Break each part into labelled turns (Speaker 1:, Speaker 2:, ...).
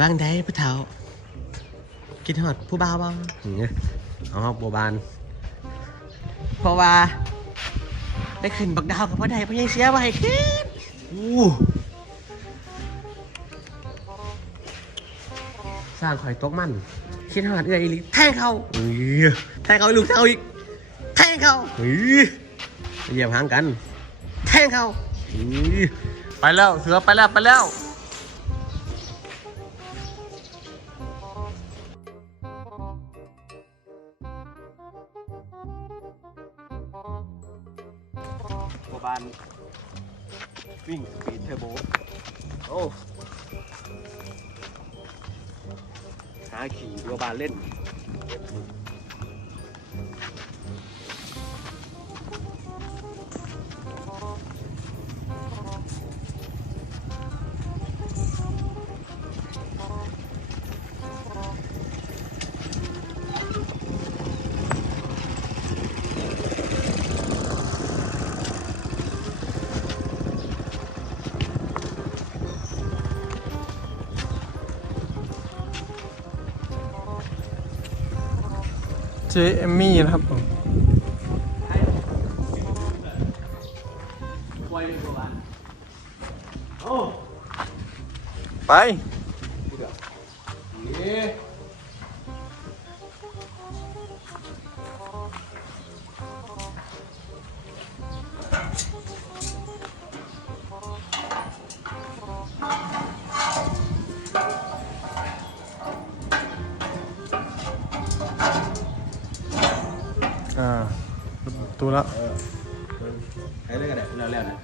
Speaker 1: ว่างได้ผู้เฒ่าคิดฮอดผู้บ่าวบ่เนี่ยเอาฮอกบัวบานเพราะว่าได้ขึ้นบักดาวกับพ่อใดพ่อใหญ่เสียไว้ขึ้นอู้สร้างข่อยตกมันคิดฮอดเอื้อยอีหลีแทงเขาเอ้ยแทงเขาอีกลูกเท่าอีกแทงเขาเฮ้ยเหยียบหางกัน แทงเขาเฮ้ยไปแล้วเสือไปแล้วไปแล้ว ตัวบานวิ่งสปีดเทอร์โบโอ้หาขี่ตัวบานเล่น
Speaker 2: เจเอมมี่นะครับผม
Speaker 1: ไวเลยบัวบานโอ้
Speaker 2: ไป แล้ว
Speaker 1: ให้เรื่องอะไรแล้วแล้วนะ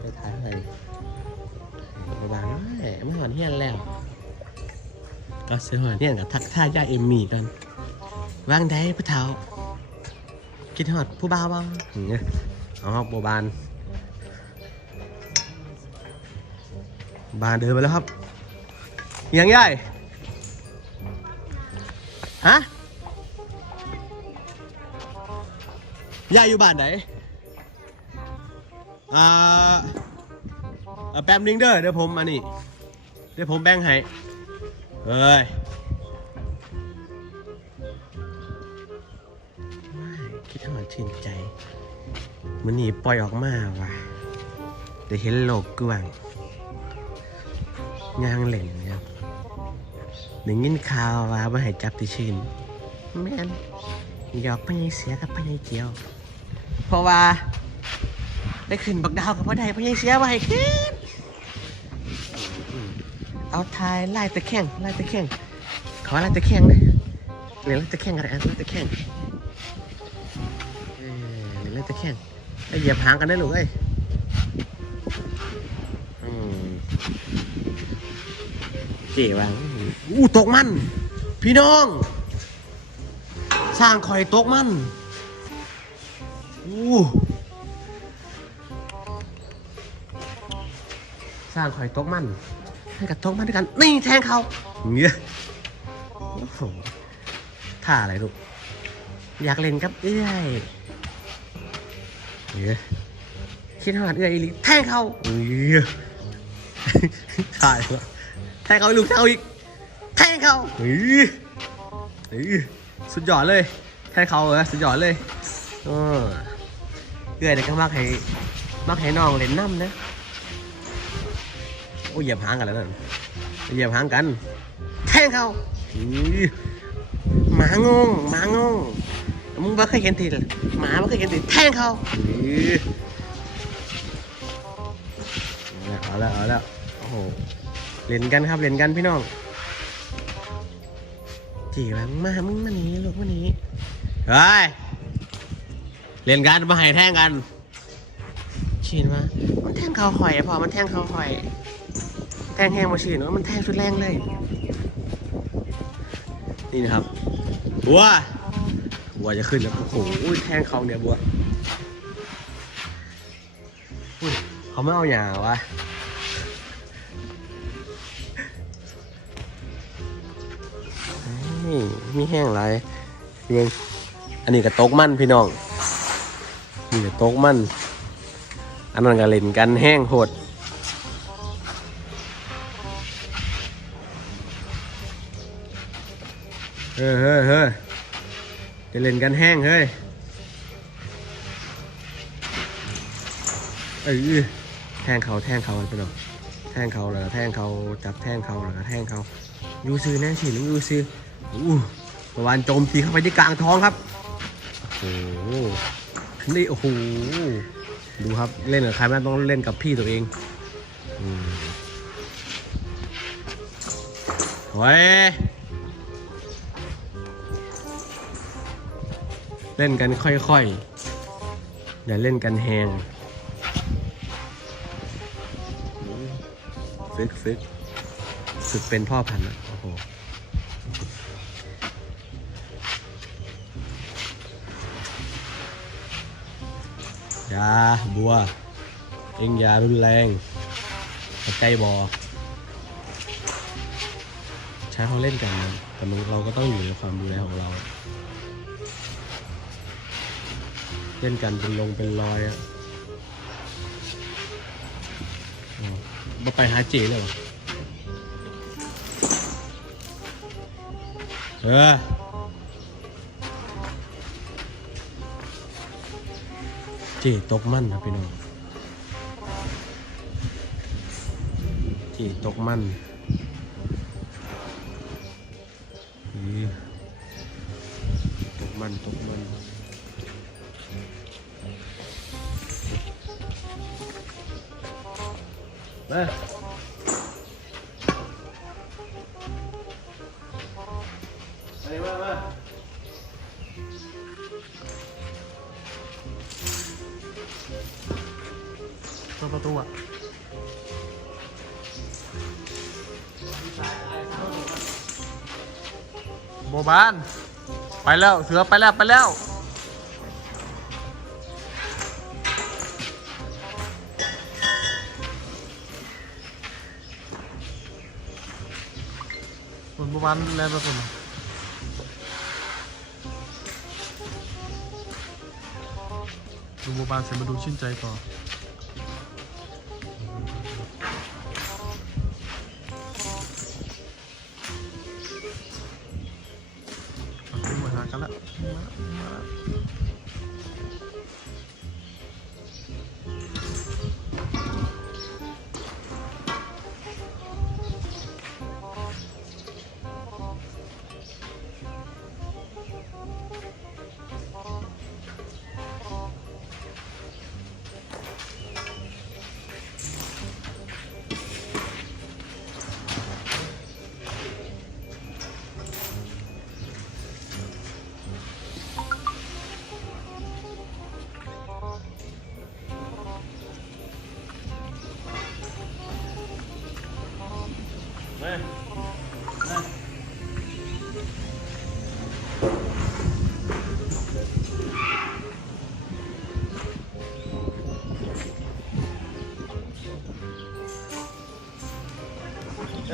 Speaker 1: ไปถ่ายอะไรบัวบานแหมไม่หอนเฮียนแล้ว ก็เสียหอนเฮียนกับทักท่ายาเอมมี่กันว่างได้ผู้เฒ่าคิดฮอดผู้บ่าวบ่เนี่ยเอาฮอกบัวบาน บานเดินไปแล้วครับยังใหญ่ฮะ ยายอยู่บ้านไหนอ่าอ่าแป๊บนึงเด้อเดี๋ยวผมอันนี้ เดี๋ยวผมแบ่งให้เฮ้ยคิดทำไมชื่นใจมันนี่ปล่อยออกมาว่ะเดี๋ยวเห็นโลกกว้างยางเหล่นครับหนึ่งยินข่าวว่ามาให้จับติชินแม่น หยอกพญายเสียกับพญายเจียว เพราะว่า ได้ขึ้นบักดาวกับพ่อใดพญายเสียไว้ขึ้นเอาทายไล่ตะแข่งไล่ตะแข่งขอไล่ตะแข่งเลยเรียนไล่ตะแข่งอะไรอะไล่ตะแข่งเออเรียนไล่ตะแข่งไอเหยียบหางกันได้หรือไอ้ยอืมเก๋ว่ะอู้ตกมัน พี่น้อง สร้างคอยตกมันอู้สร้างคอยตกมันให้กับตกมันด้วยกัน นี่แทงเขาเงี้ยโอ้โหท่าอะไรลูก อยากเล่นกับเอื้อยเงี้ยคิดหาดเอื้อยอีหลีแทงเขาเงี้ยถ่ายวะแทงเขาอีกลูกแทงเขาอีก แทงเขาเฮ้ยเฮ้ย สุดยอดเลยแทงเขาเหรอสุดยอดเลยเออเอื้อยเด็กก็มักให้มักให้น้องเล่นน้ำนะโอ้ยเหยียบหางกันแล้วนั่นเหยียบหางกันแทงเขาหมางงหมางงมึงบ่เคยเห็นทีเลยหมาบ่เคยเห็นทีแทงเขาเอาล้วเอาล้วโอ้โหเล่นกันครับเล่นกันพี่น้อง จีบังมามึงมาหนีลูกมาหนีเฮ้ยเล่นกันมาให้แท่งกันชีนมามันแท่งเขาข่อยอะพอมันแท่งเขาข่อยแท่งแห้งมาชีนว่ามันแท่งสุดแรงเลย นี่นะครับบัวบัวจะขึ้นแล้วโอ้โหแท่งเขาเนี่ยบัวอุ้ยเขาไม่เอาหยาวะ มีแห้งไรเพียงอันนี้ก็ตกมันพี่น้องนี่ก็ตกมันอันนั้นก็เล่นกันแห้งโหดเฮ้ยเฮ้ยเฮ้ยจะเล่นกันแห้งเฮ้ยเอ้ยแทงเขาแทงเขาไปหน่อยแทงเขาแล้วก็แทงเขาจับแทงเขาแล้วก็แทงเขายูซื้อแน่สิน้องยูซื้ออู้ เมื่อวานโจมตีเข้าไปที่กลางท้องครับ โอ้โห นี่โอ้โห ดูครับเล่นกับใครไม่ต้องเล่นกับพี่ตัวเองอืมเฮ้ย เล่นกันค่อยๆ อย่าเล่นกันแหงฝึกฝึกฝึกเป็นพ่อพันธุ์อะโอ้โห ยาบัว เอ็งยารุนแรงเข้าใจบอใช้เขาเล่นกันแต่เราก็ต้องอยู่ในความดูแลของเรา เล่นกันเป็นลงเป็นรอยอะมาไปหาเจเลยเหรอเออ เจตกมันนะพี่น้องเจตกมันอีตกมันตกมันมาไปมามา ปิดประตูอะ
Speaker 2: โบบาน ไปแล้วเสือไปแล้วไปแล้วบนโบบานแล้วไปคนดูโบบานเสร็จมาดูชื่นใจต่อ มา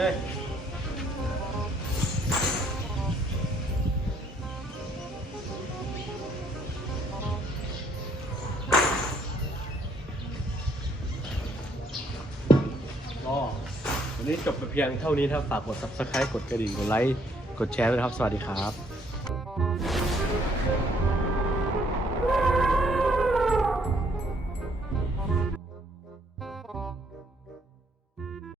Speaker 2: ฮ้ย
Speaker 1: ก็วันนี้จบไปเพียงเท่านี้ครับฝากกด subscribe กดกระดิ่ง กดไลค์ กดแชร์ด้วยนะครับ สวัสดีครับ